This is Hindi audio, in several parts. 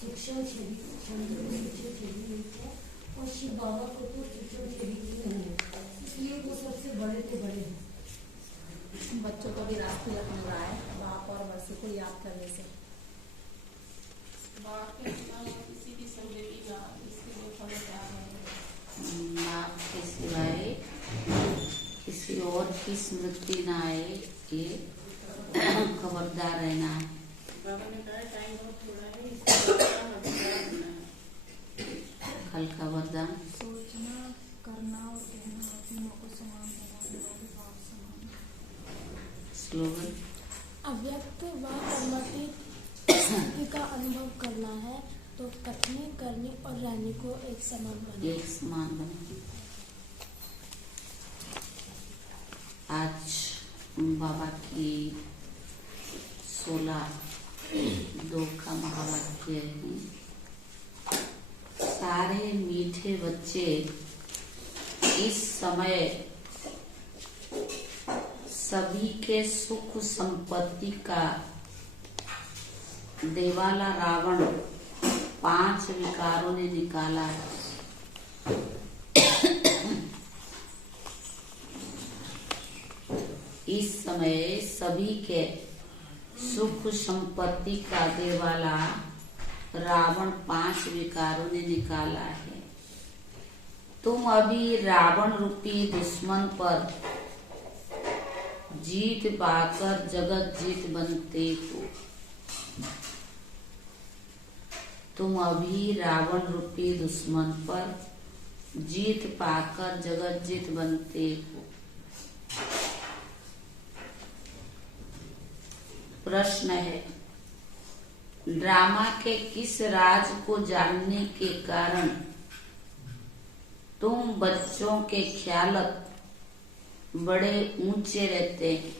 सूक्ष्म शरीर है और शिव बाबा को तो सूक्ष्म शरीर ही नहीं है, इसलिए वो सबसे बड़े तो बड़े हैं। बच्चों को भी रास्ते अपने रहा है बाप और वर्षे को याद करने से। बाप किसी की संगति का इसके लिए फल क्या है? बाप के सिवाय किसी और की स्मृति ना आए, ये खबरदार रहना है। बाबा ने कहा टाइम बहुत थोड़ा है, इसलिए कल का वरदान सोचना, करना और कहना तीनों को समान बनाने वाले बाप समान। स्लोगन अव्यक्त व कर्मातीत स्थिति का अनुभव करना है तो कथने, करने और रहने को एक समान बने। एक समान बने। आज बाबा की 16 का महावाक्य है। सारे मीठे बच्चे इस समय सभी के सुख संपत्ति का देवाला रावण 5 विकारों ने निकाला है। इस समय सभी के सुख संपत्ति का देवाला रावण 5 विकारों ने निकाला है। तुम अभी रावण रूपी दुश्मन पर जीत पाकर जगत जीत बनते हो। तुम अभी रावण रूपी दुश्मन पर जीत पाकर जगत जीत बनते हो। प्रश्न है, ड्रामा के किस राज को जानने के कारण तुम बच्चों के ख्यालत बड़े ऊंचे रहते हैं?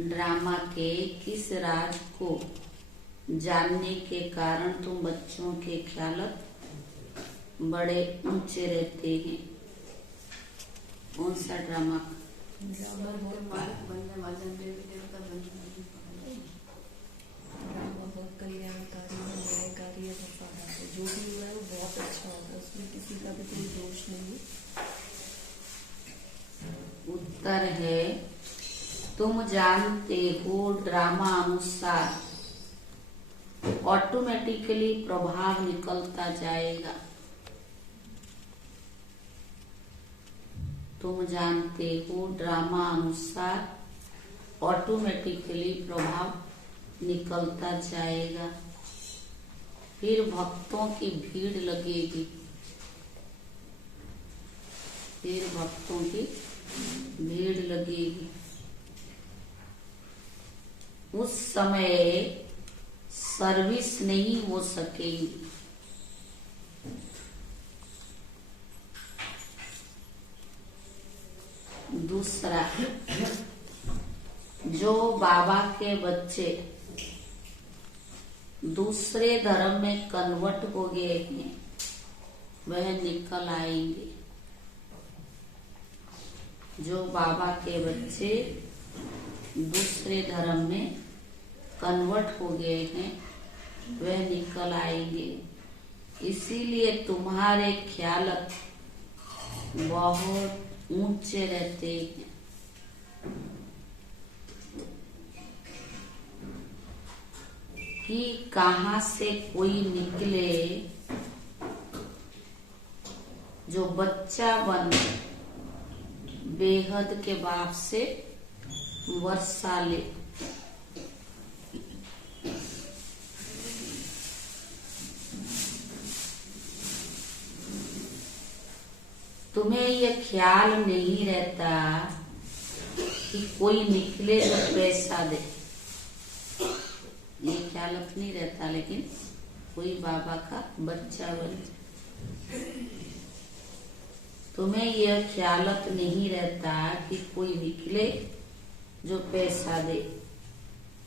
ड्रामा के किस राज को जानने के कारण तुम बच्चों के ख्यालत बड़े ऊंचे रहते हैं? कौन सा ड्रामा? मालिक बनने वाले देवी देवता बनने वाले ड्रामा बहुत कल्याणकारी है, न्यायकारी है, वफादार है। जो भी हुआ है वो बहुत अच्छा होगा, उसमें किसी का भी कोई दोष नहीं। उत्तर है, तुम जानते हो ड्रामा अनुसार ऑटोमेटिकली प्रभाव निकलता जाएगा। तुम जानते हो ड्रामा अनुसार ऑटोमेटिकली प्रभाव निकलता जाएगा। फिर भक्तों की भीड़ लगेगी। फिर भक्तों की भीड़ लगेगी। उस समय सर्विस नहीं हो सकेगी। दूसरा, जो बाबा के बच्चे दूसरे धर्म में कन्वर्ट हो गए हैं वह निकल आएंगे। जो बाबा के बच्चे दूसरे धर्म में कन्वर्ट हो गए हैं वह निकल आएंगे। इसीलिए तुम्हारे ख्यालत बहुत ऊंचे रहते हैं। कि कहां से कोई निकले जो बच्चा बन बेहद के बाप से वर्षा ले। तुम्हें यह ख्याल नहीं रहता कि कोई निकले तो पैसा दे। ये ख्याल नहीं रहता, लेकिन कोई बाबा का बच्चा बन। तुम्हें यह ख्यालत नहीं रहता कि कोई निकले जो पैसा दे,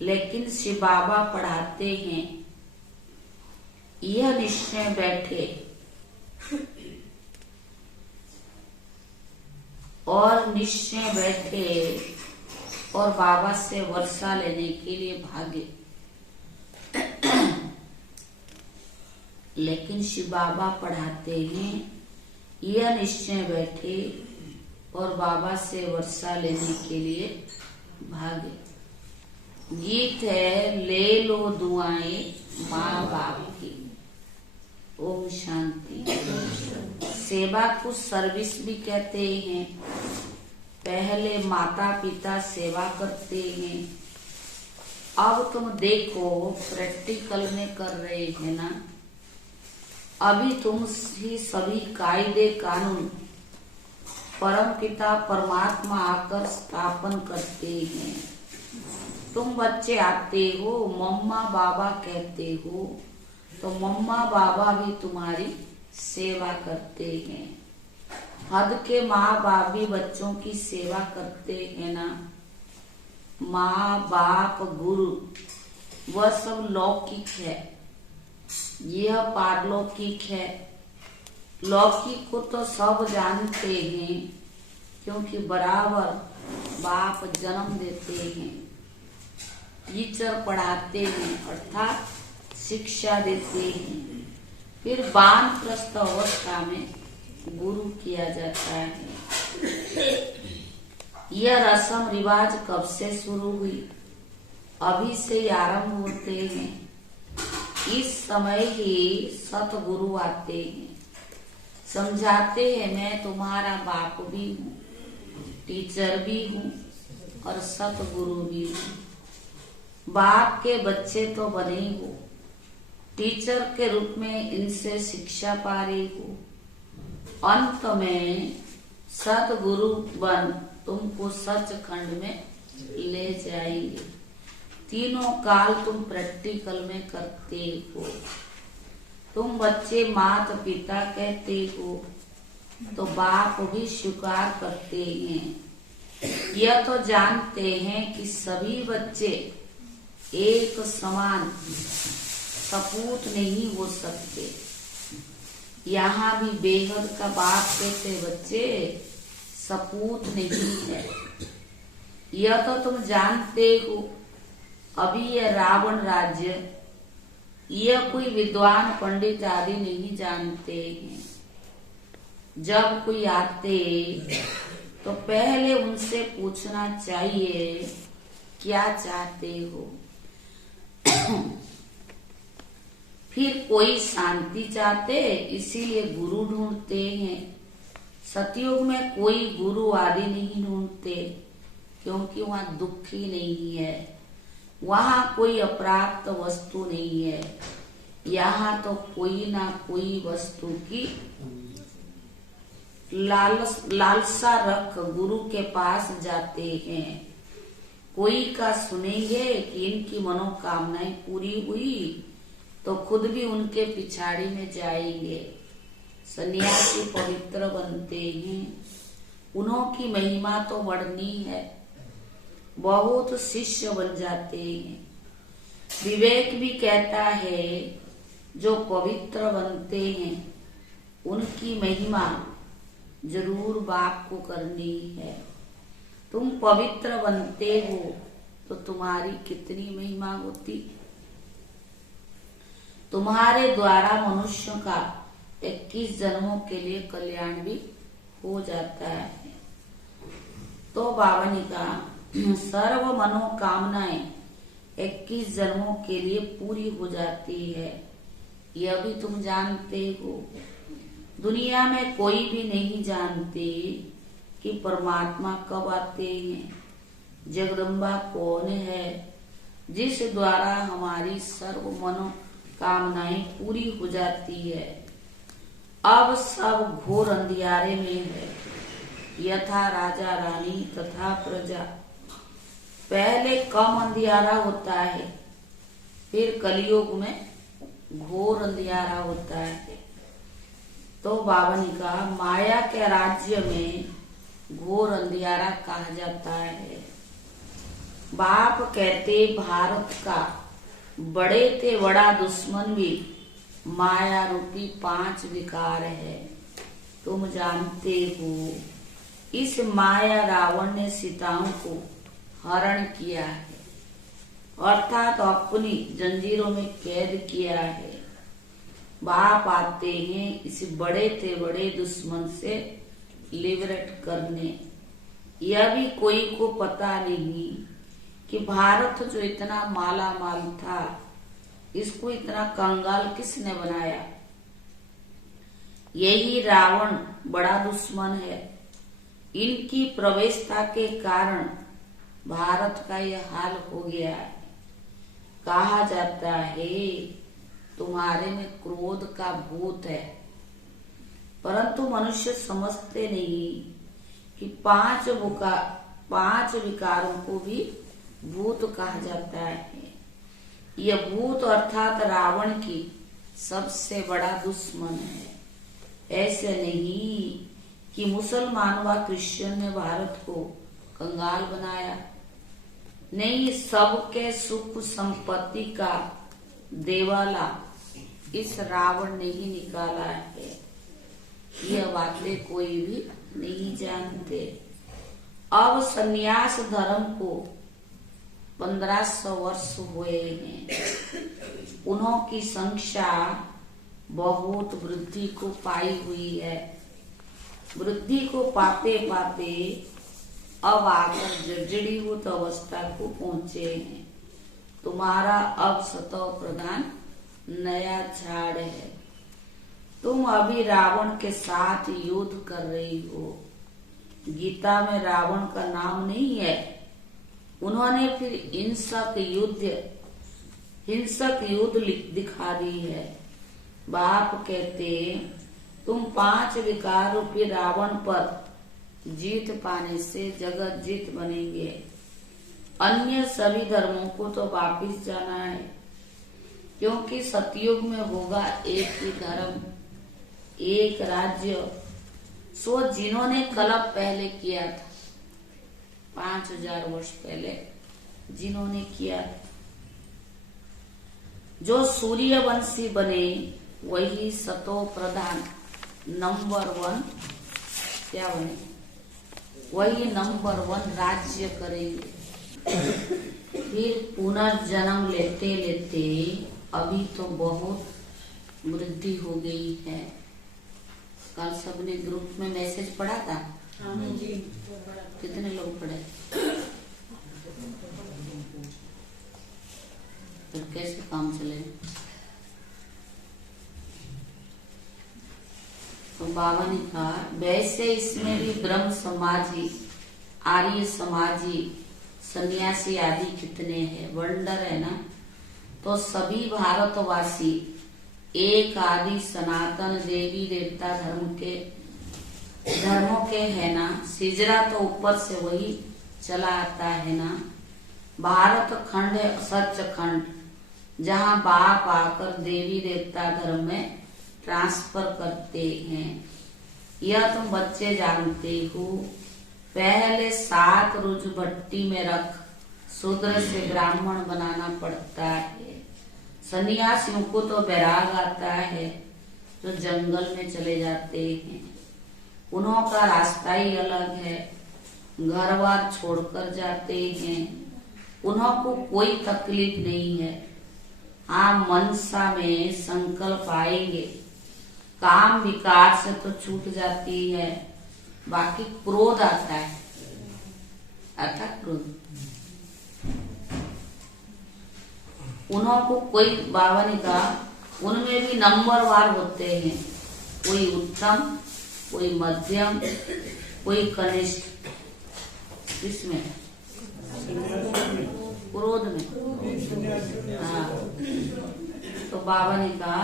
लेकिन शिव बाबा पढ़ाते हैं यह निश्चय बैठे और निश्चय बैठे और बाबा से वर्षा लेने के लिए भागे। लेकिन शिव बाबा पढ़ाते हैं, यह निश्चय बैठे और बाबा से वर्षा लेने के लिए भागे। गीत है ले लो दुआएं माँ बाप की। ओम शांति। सेवा को सर्विस भी कहते हैं। पहले माता पिता सेवा करते हैं, अब तुम देखो प्रैक्टिकल में कर रहे हैं ना। अभी तुम ही सभी कायदे कानून परम पिता परमात्मा आकर स्थापन करते हैं। तुम बच्चे आते हो, मम्मा बाबा कहते हो, तो मम्मा बाबा भी तुम्हारी सेवा करते हैं। हद के माँ बाप भी बच्चों की सेवा करते हैं ना। माँ बाप गुरु वह सब लौकिक है, यह पारलौकिक है। लौकिक को तो सब जानते हैं, क्योंकि बराबर बाप जन्म देते हैं, टीचर पढ़ाते हैं अर्थात शिक्षा देते हैं, फिर वानप्रस्थ अवस्था में गुरु किया जाता है। यह रस्म रिवाज कब से शुरू हुई? अभी से ही आरंभ होते हैं। इस समय ही सतगुरु आते हैं, समझाते हैं मैं तुम्हारा बाप भी हूँ, टीचर भी हूँ और सतगुरु भी हूँ। बाप के बच्चे तो बने हो, टीचर के रूप में इनसे शिक्षा पा रही हो। अंत में सतगुरु बन तुमको सचखंड में ले जाएंगे। तीनों काल तुम प्रैक्टिकल में करते हो। तुम बच्चे माता पिता कहते हो, तो बाप भी स्वीकार करते हैं। यह तो जानते हैं कि सभी बच्चे एक समान सपूत नहीं हो सकते। यहाँ भी बेहद का बाप कहते बच्चे सपूत नहीं है। यह तो तुम जानते हो। अभी यह रावण राज्य यह कोई विद्वान पंडित आदि नहीं जानते हैं। जब कोई आते तो पहले उनसे पूछना चाहिए क्या चाहते हो। फिर कोई शांति चाहते, इसीलिए गुरु ढूंढते हैं। सतयुग में कोई गुरु आदि नहीं ढूंढते, क्योंकि वहाँ दुख ही नहीं है, वहाँ कोई अप्राप्त वस्तु नहीं है। यहाँ तो कोई ना कोई वस्तु की लालसा रख गुरु के पास जाते हैं। कोई का सुनेंगे कि इनकी मनोकामनाएं पूरी हुई तो खुद भी उनके पिछाड़ी में जाएंगे। सन्यासी पवित्र बनते हैं, उन्हों की महिमा तो बढ़नी है, बहुत शिष्य बन जाते हैं। विवेक भी कहता है जो पवित्र बनते हैं उनकी महिमा जरूर बाप को करनी है। तुम पवित्र बनते हो तो तुम्हारी कितनी महिमा होती। तुम्हारे द्वारा मनुष्य का 21 जन्मों के लिए कल्याण भी हो जाता है। तो बाबा ने कहा सर्व मनोकामनाएं 21 जन्मों के लिए पूरी हो जाती है। यह भी तुम जानते हो। दुनिया में कोई भी नहीं जानते कि परमात्मा कब आते हैं। जगदम्बा कौन है जिस द्वारा हमारी सर्व मनोकामनाएं पूरी हो जाती है। अब सब घोर अंधियारे में है, यथा राजा रानी तथा प्रजा। पहले कम अंधियारा होता है, फिर कलयुग में घोर अंधियारा होता है। तो बाबा ने कहा माया के राज्य में घोर अंधियारा कहा जाता है। बाप कहते भारत का बड़े ते बड़ा दुश्मन भी माया रूपी 5 विकार है। तुम जानते हो इस माया रावण ने सीताओं को हरण किया है, अर्थात अपनी जंजीरों में कैद किया है। बाप आते हैं इस बड़े से बड़े दुश्मन से लिबरेट करने। यह भी कोई को पता नहीं कि भारत जो इतना माला माल था, इसको इतना कंगाल किसने बनाया। यही रावण बड़ा दुश्मन है। इनकी प्रवेशता के कारण भारत का यह हाल हो गया है। कहा जाता है तुम्हारे में क्रोध का भूत है, परंतु मनुष्य समझते नहीं कि पांच विकारों को भी भूत कहा जाता है। यह भूत अर्थात रावण की सबसे बड़ा दुश्मन है। ऐसे नहीं कि मुसलमान व क्रिश्चियन ने भारत को कंगाल बनाया, नहीं, सबके सुख संपत्ति का देवाला इस रावण ने ही निकाला है। यह बातें कोई भी नहीं जानते। अब सन्यास धर्म को 1500 वर्ष हुए हैं। उन्हों की संख्या बहुत वृद्धि को पाई हुई है। वृद्धि को पाते पाते अब आकर जर्जरीभूत अवस्था को पहुंचे हैं। तुम्हारा अब सतह प्रधान नया झाड़ है। तुम अभी रावण के साथ युद्ध कर रही हो। गीता में रावण का नाम नहीं है। उन्होंने फिर हिंसक युद्ध दिखा दी है। बाप कहते तुम 5 विकार रूपी रावण पर जीत पाने से जगत जीत बनेंगे। अन्य सभी धर्मों को तो वापिस जाना है, क्योंकि सतयुग में होगा एक ही धर्म, एक राज्य। सो जिन्होंने कलप पहले किया था, 5000 वर्ष पहले जिन्होंने किया, जो सूर्यवंशी बने वही सतो प्रधान नंबर 1 क्या बने, वही नंबर 1 राज्य करेंगे। फिर पुनर्जन्म लेते लेते अभी तो बहुत वृद्धि हो गई है। कल सबने ग्रुप में मैसेज पढ़ा था। जी। कितने लोग पढ़े? फिर कैसे काम चले? तो बाबा ने कहा वैसे इसमें भी ब्रह्म समाजी, आर्य समाजी, सन्यासी आदि कितने हैं, वंडर है ना। तो सभी भारतवासी एक आदि सनातन देवी देवता धर्मों के है ना। सिजरा तो ऊपर से वही चला आता है ना। भारत खंड है सच खंड, जहाँ बाप आकर देवी देवता धर्म में ट्रांसफर करते हैं। यह तुम बच्चे जानते हो। पहले 7 रोज भट्टी में रख शूद्र से ब्राह्मण बनाना पड़ता है। सन्यासियों को तो वैराग आता है, जो जंगल में चले जाते हैं। उन्हों का रास्ता ही अलग है, घर बार छोड़कर जाते हैं। उन्हों को कोई तकलीफ नहीं है। हाँ, मनसा में संकल्प आएंगे, काम विकार से तो छूट जाती है, बाकी क्रोध आता है। आता क्रोध उन्हों को कोई, बाबा ने कहा उनमें भी नंबरवार होते हैं। कोई उत्तम, कोई मध्यम, कोई कनिष्ठ। किसमें? क्रोध में। हाँ, तो बाबा ने कहा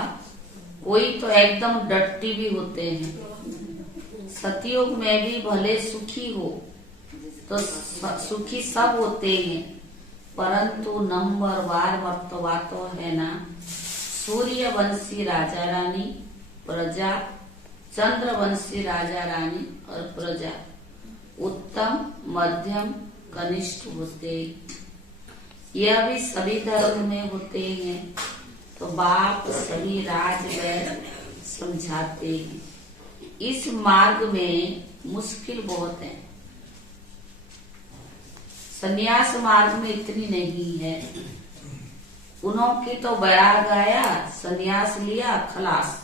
कोई तो एकदम डट्टी भी होते हैं। सतयुग में भी भले सुखी हो तो सुखी सब होते हैं, परंतु नंबरवार मर्तबा तो है ना। सूर्यवंशी राजा रानी प्रजा, चंद्रवंशी राजा रानी और प्रजा, उत्तम मध्यम कनिष्ठ होते। यह भी सभी धर्म में होते हैं। तो बाप सभी राजवैद समझाते हैं। इस मार्ग में मुश्किल बहुत है। संन्यास मार्ग में इतनी नहीं है। उन्होंने तो बैराग आया, संन्यास लिया, खलास।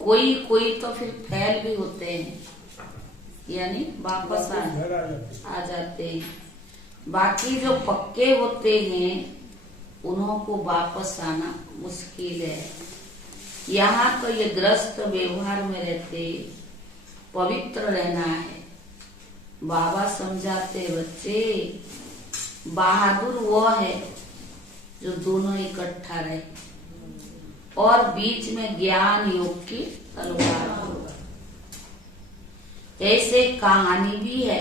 कोई कोई तो फिर फैल भी होते हैं, यानी वापस आ जाते हैं। बाकी जो पक्के होते हैं उन्हों को वापस आना मुश्किल है। यहाँ तो ये ग्रस्त व्यवहार में रहते, पवित्र रहना है। बाबा समझाते बच्चे, बहादुर वो है जो दोनों इकट्ठा रहे और बीच में ज्ञान योग की तलवार हो। ऐसे कहानी भी है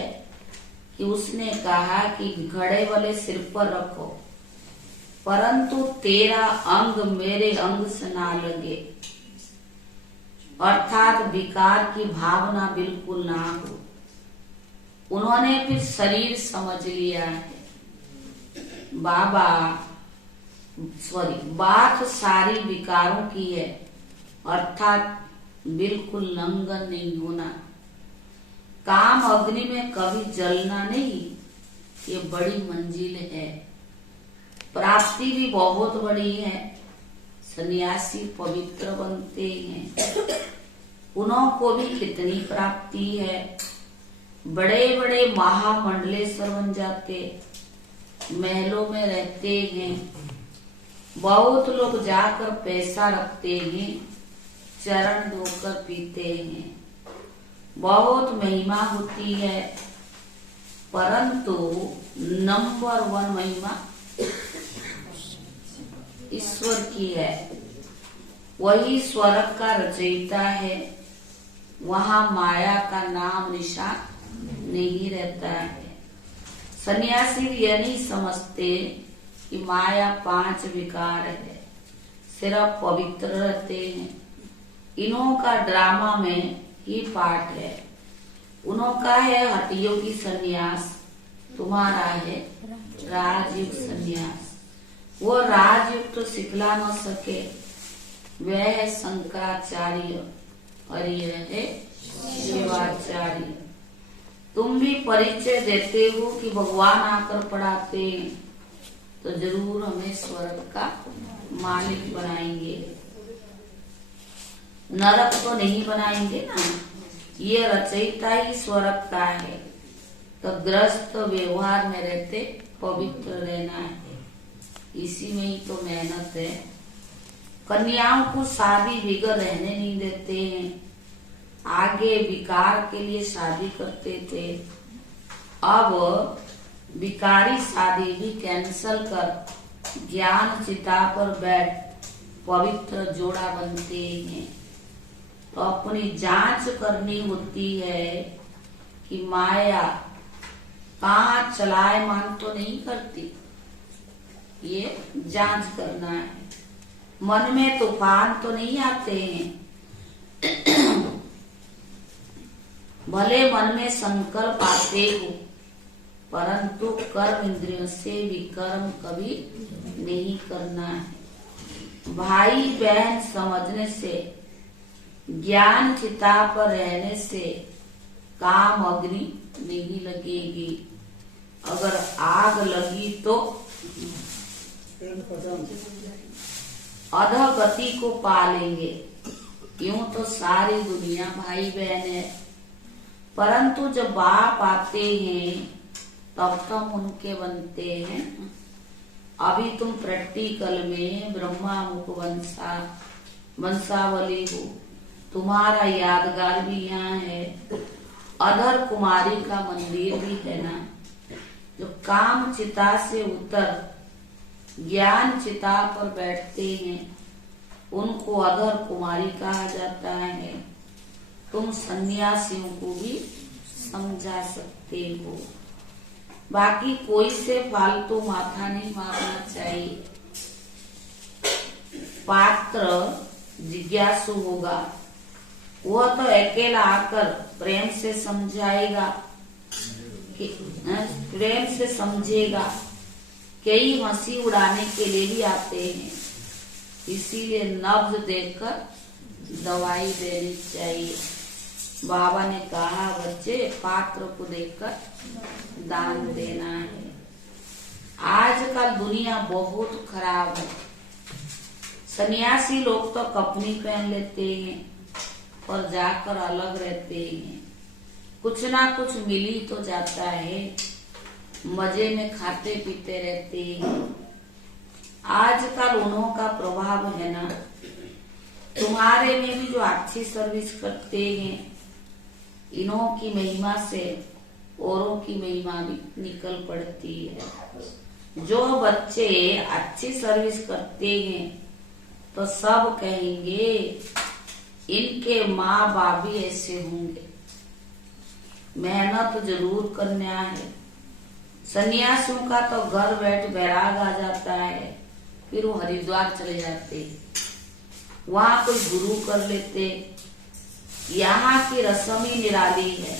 कि उसने कहा कि घड़े वाले सिर पर रखो, परंतु तेरा अंग मेरे अंग से ना लगे, अर्थात विकार की भावना बिल्कुल ना हो। उन्होंने फिर शरीर समझ लिया है। बाबा बात सारी विकारों की है, अर्थात बिल्कुल नंगा नहीं होना। काम अग्नि में कभी जलना नहीं, ये बड़ी मंजिल है। प्राप्ति भी बहुत बड़ी है। सन्यासी पवित्र बनते हैं, उन्हों को भी कितनी प्राप्ति है। बड़े बड़े महामंडलेश्वर बन जाते, महलों में रहते हैं। बहुत लोग जाकर पैसा रखते हैं, चरण धोकर पीते हैं, बहुत महिमा होती है। परंतु नंबर 1 महिमा ईश्वर की है। वही स्वर्ग का रचयिता है। वहाँ माया का नाम निशान नहीं रहता है। सन्यासी ये नहीं समझते कि माया 5 विकार है, सिर्फ पवित्र रहते हैं। इन्हों का ड्रामा में ही पाठ है। उन्हों का है हठयोगी सन्यास, तुम्हारा है राजयुग सन्यास। वो राजयुग तो सिखला न सके, वह है शंकराचार्य और यह है शिवाचार्य। तुम भी परिचय देते हो कि भगवान आकर पढ़ाते हैं, तो जरूर हमें स्वर्ग का मालिक बनाएंगे, नरक तो नहीं बनाएंगे ना। ये रचयिता ही स्वर्ग का है। तो ग्रस्त व्यवहार में रहते पवित्र रहना है, इसी में ही तो मेहनत है। कन्याओं को शादी बिगड़ रहने नहीं देते हैं। आगे विकार के लिए शादी करते थे, अब विकारी शादी भी कैंसल कर ज्ञान चिता पर बैठ पवित्र जोड़ा बनते हैं। तो अपनी जांच करनी होती है कि माया कहाँ चलायमान तो नहीं करती, ये जांच करना है। मन में तूफान तो नहीं आते हैं। भले मन में संकल्प आते हो, परंतु कर्म इंद्रियों से विकर्म कभी नहीं करना है। भाई बहन समझने से, ज्ञान चिता पर रहने से काम अग्नि नहीं लगेगी। अगर आग लगी तो अधोगति को पालेंगे। यूं तो सारी दुनिया भाई बहन है, परंतु जब बाप आते हैं तब तुम उनके बनते हैं। अभी तुम प्रैक्टिकल में ब्रह्मा मुख वंशावली हो। तुम्हारा यादगार भी यहाँ है। अधर कुमारी का मंदिर भी है ना। जो काम चिता से उतर ज्ञान चिता पर बैठते हैं, उनको अधर कुमारी कहा जाता है। तुम सन्यासियों को भी समझा सकते हो। बाकी कोई से फालतू माथा नहीं मारना चाहिए। पात्र जिज्ञासु होगा, वह तो अकेला आकर प्रेम से समझाएगा, प्रेम से समझेगा। कई हंसी उड़ाने के लिए भी आते हैं, इसीलिए नब्ज देखकर दवाई देनी चाहिए। बाबा ने कहा बच्चे पात्र को देखकर दान देना है। आजकल दुनिया बहुत खराब है। सन्यासी लोग तो कपनी पहन लेते हैं और जाकर अलग रहते हैं। कुछ ना कुछ मिल ही तो जाता है, मजे में खाते पीते रहते हैं। आजकल उन्हों का प्रभाव है ना, तुम्हारे में भी जो अच्छी सर्विस करते हैं, इन्हों की महिमा से औरों की महिमा भी निकल पड़ती है। जो बच्चे अच्छी सर्विस करते हैं तो सब कहेंगे इनके माँ बाप भी ऐसे होंगे। मेहनत जरूर करना है। सन्यासियों का तो घर बैठ बैराग आ जाता है, फिर वो हरिद्वार चले जाते, वहां कोई गुरु कर लेते। यहाँ की रस्म ही निराली है,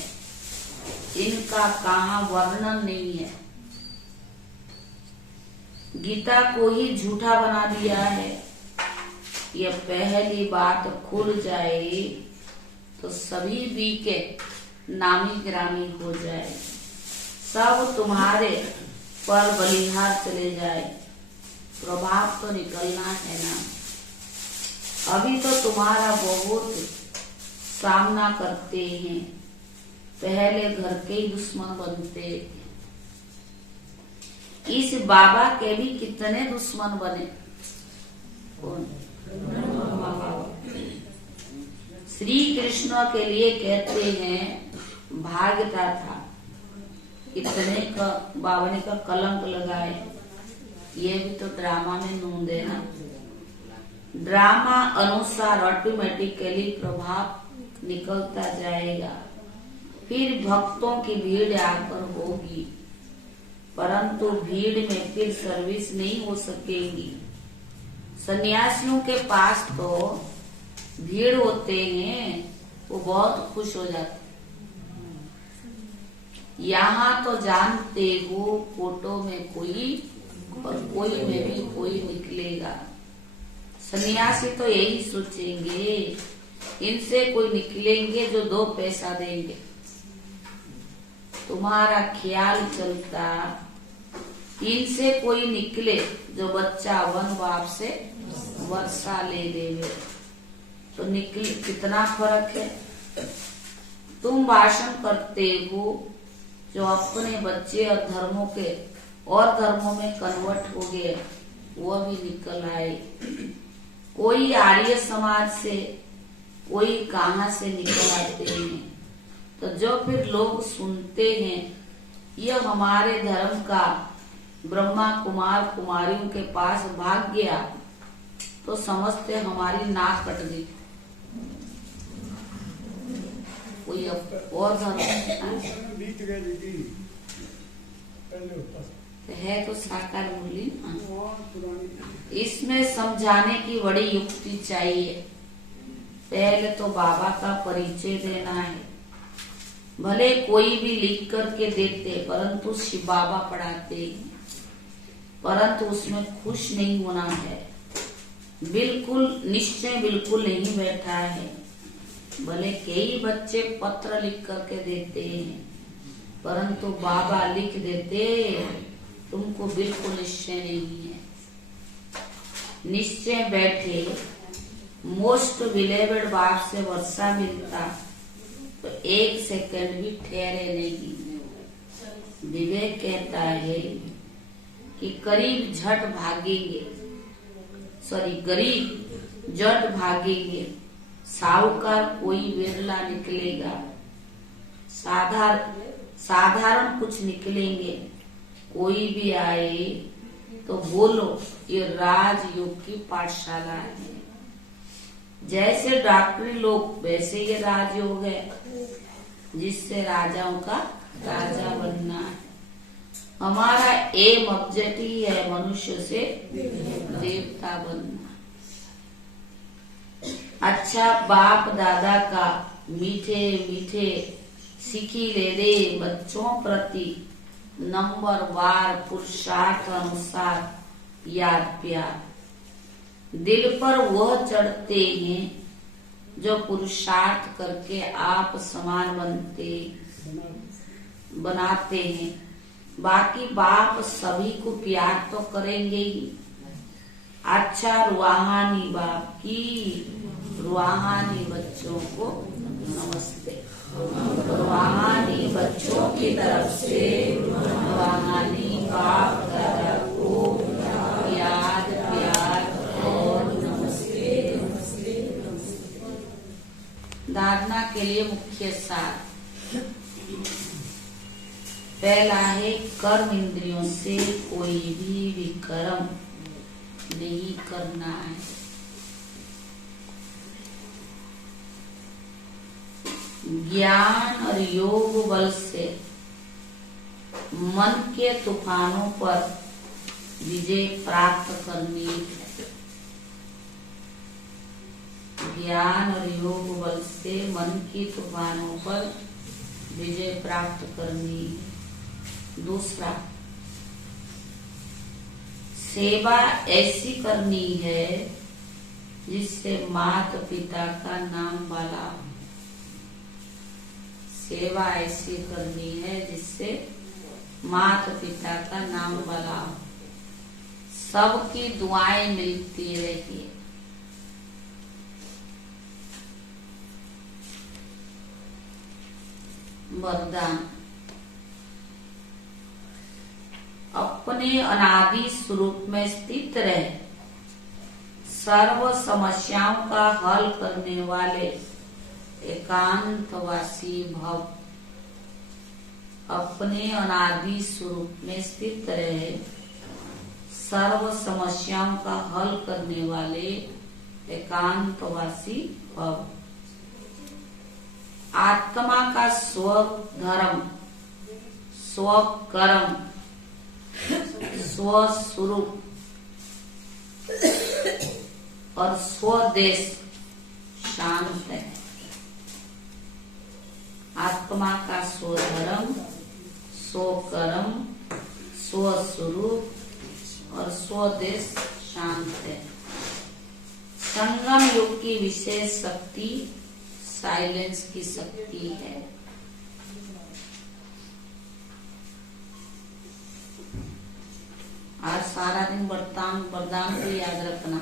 इनका कहाँ वर्णन नहीं है। गीता को ही झूठा बना दिया है। ये पहली बात खुल जाए तो सभी भी के नामी गिरामी हो जाए, सब तुम्हारे पर बलिहार चले जाए। प्रभाव तो निकलना है ना। अभी तो तुम्हारा बहुत सामना करते हैं, पहले घर के ही दुश्मन बनते हैं। इस बाबा के भी कितने दुश्मन बने। कौन? श्री कृष्ण के लिए कहते हैं भागता था, इतने का बाबा ने का कलंक लगाए। ये भी तो ड्रामा में नूंद है ना। ड्रामा अनुसार ऑटोमेटिकली प्रभाव निकलता जाएगा, फिर भक्तों की भीड़ आकर होगी, परंतु भीड़ में फिर सर्विस नहीं हो सकेगी। सन्यासियों के पास तो भीड़ होते हैं, वो बहुत खुश हो जाते। यहाँ तो जानते हो फोटो में कोई और कोई में भी कोई निकलेगा। सन्यासी तो यही सोचेंगे इनसे कोई निकलेंगे जो 2 पैसा देंगे। तुम्हारा ख्याल चलता इनसे कोई निकले जो बच्चा वन बाप से वर्षा ले देवे, तो निकले कितना फर्क है। तुम भाषण करते हो जो अपने बच्चे और धर्मों के और धर्मों में कन्वर्ट हो गए, वो भी निकल आए। कोई आर्य समाज से, कोई कहां से निकल आते हैं। तो जो फिर लोग सुनते हैं यह हमारे धर्म का ब्रह्मा कुमार कुमारियों के पास भाग गया, तो समझते हमारी नाक कट गई। कोई और धर्म है तो साकार मूल्य ना। इसमें समझाने की बड़ी युक्ति चाहिए। पहले तो बाबा का परिचय देना है। भले कोई भी लिख करके देते, परंतु शिव बाबा पढ़ाते हैं, परंतु उसमें खुश नहीं होना है। बिल्कुल निश्चय बिल्कुल नहीं बैठा है। भले कई बच्चे पत्र लिख करके देते हैं, परंतु बाबा लिख देते तुमको बिल्कुल निश्चय नहीं है। निश्चय बैठे। मोस्ट बिलेवेड बाप से वर्षा मिलता तो 1 सेकंड भी ठहरे नहीं। विवेक कहता है कि करीब झट भागेंगे, गरीब झट भागेंगे, साहूकार कोई विरला निकलेगा, साधारण कुछ निकलेंगे। कोई भी आए तो बोलो ये राजयोग की पाठशाला है। जैसे डॉक्टरी लोग वैसे ये राजयोग है, जिससे राजाओं का राजा बनना है। हमारा एम ऑब्जेक्ट ही है मनुष्य से देवता बनना। अच्छा बाप दादा का मीठे मीठे सीखी ले दे बच्चों प्रति नंबर वार पुरुषार्थ अनुसार याद प्यार। दिल पर वह चढ़ते हैं जो पुरुषार्थ करके आप समान बनाते हैं। बाकी बाप सभी को प्यार तो करेंगे ही। अच्छा, रूहानी बाप की रूहानी बच्चों को नमस्ते। रूहानी बच्चों की तरफ से रूहानी बाप दादा को याद प्यार और नमस्ते। धारणा के लिए मुख्य सार। पहला है, कर्म इंद्रियों से कोई भी विकर्म नहीं करना है। ज्ञान और योग बल से मन के तूफानों पर विजय प्राप्त करनी है। ज्ञान और योग बल से मन की तूफानों पर विजय प्राप्त करनी है। दूसरा, सेवा ऐसी करनी है जिससे माता पिता का नाम वाला हो। सेवा ऐसी करनी है जिससे माता पिता का नाम वाला हो। सबकी दुआएं मिलती रही। वरदान। अपने अनादि स्वरूप में स्थित रहे, सर्व समस्याओं का हल करने वाले एकांतवासी भव। अपने अनादि स्वरूप में स्थित रहे, सर्व समस्याओं का हल करने वाले एकांतवासी भव। आत्मा का स्वधर्म, स्वकर्म, स्वस्वरूप और स्वदेश शांत है। आत्मा का स्वधर्म, स्वकर्म, स्वस्वरूप और स्वदेश शांत है। संगम युग की विशेष शक्ति साइलेंस की शक्ति है। आज सारा दिन वरदान को याद रखना।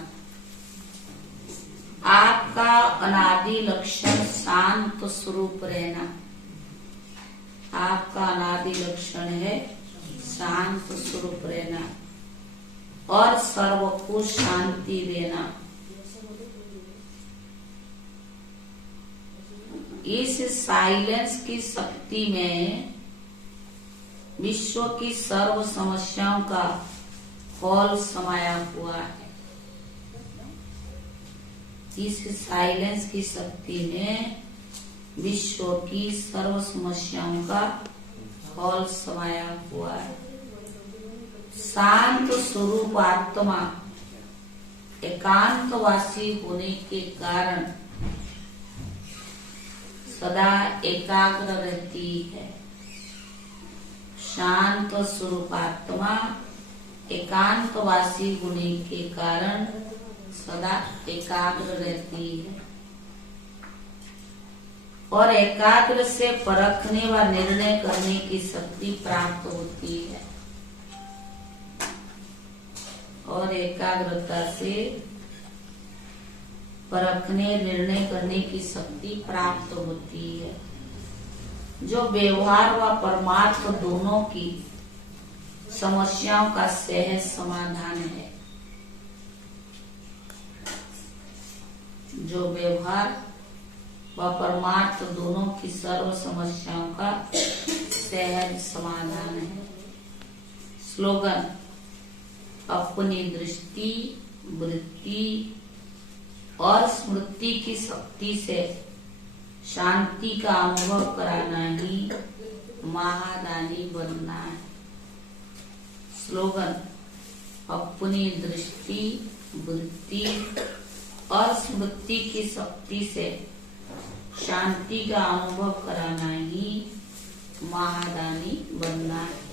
आपका अनादि लक्षण शांत स्वरूप रहना। आपका अनादि लक्षण है शांत स्वरूप रहना और सर्व को शांति देना। इस साइलेंस की शक्ति में विश्व की सर्व समस्याओं का हल समाया हुआ है। इस साइलेंस की शक्ति में विश्व की सर्व समस्याओं का हल समाया हुआ है। शांत स्वरूप आत्मा एकांतवासी होने के कारण सदा एकाग्र रहती है। शांत स्वरूप आत्मा एकांतवासी होने के कारण सदा एकाग्र रहती है और एकाग्र से परखने व निर्णय करने की शक्ति प्राप्त होती है और एकाग्रता से परखने निर्णय करने की शक्ति प्राप्त होती है, जो व्यवहार व परमार्थ दोनों की समस्याओं का सहज समाधान है। जो व्यवहार व परमार्थ दोनों की सर्व समस्याओं का सहज समाधान है। स्लोगन: अपनी दृष्टि, वृत्ति और स्मृति की शक्ति से शांति का अनुभव कराना ही महादानी बनना है। स्लोगन: अपनी दृष्टि, वृत्ति और स्मृति की शक्ति से शांति का अनुभव कराना ही महादानी बनना है।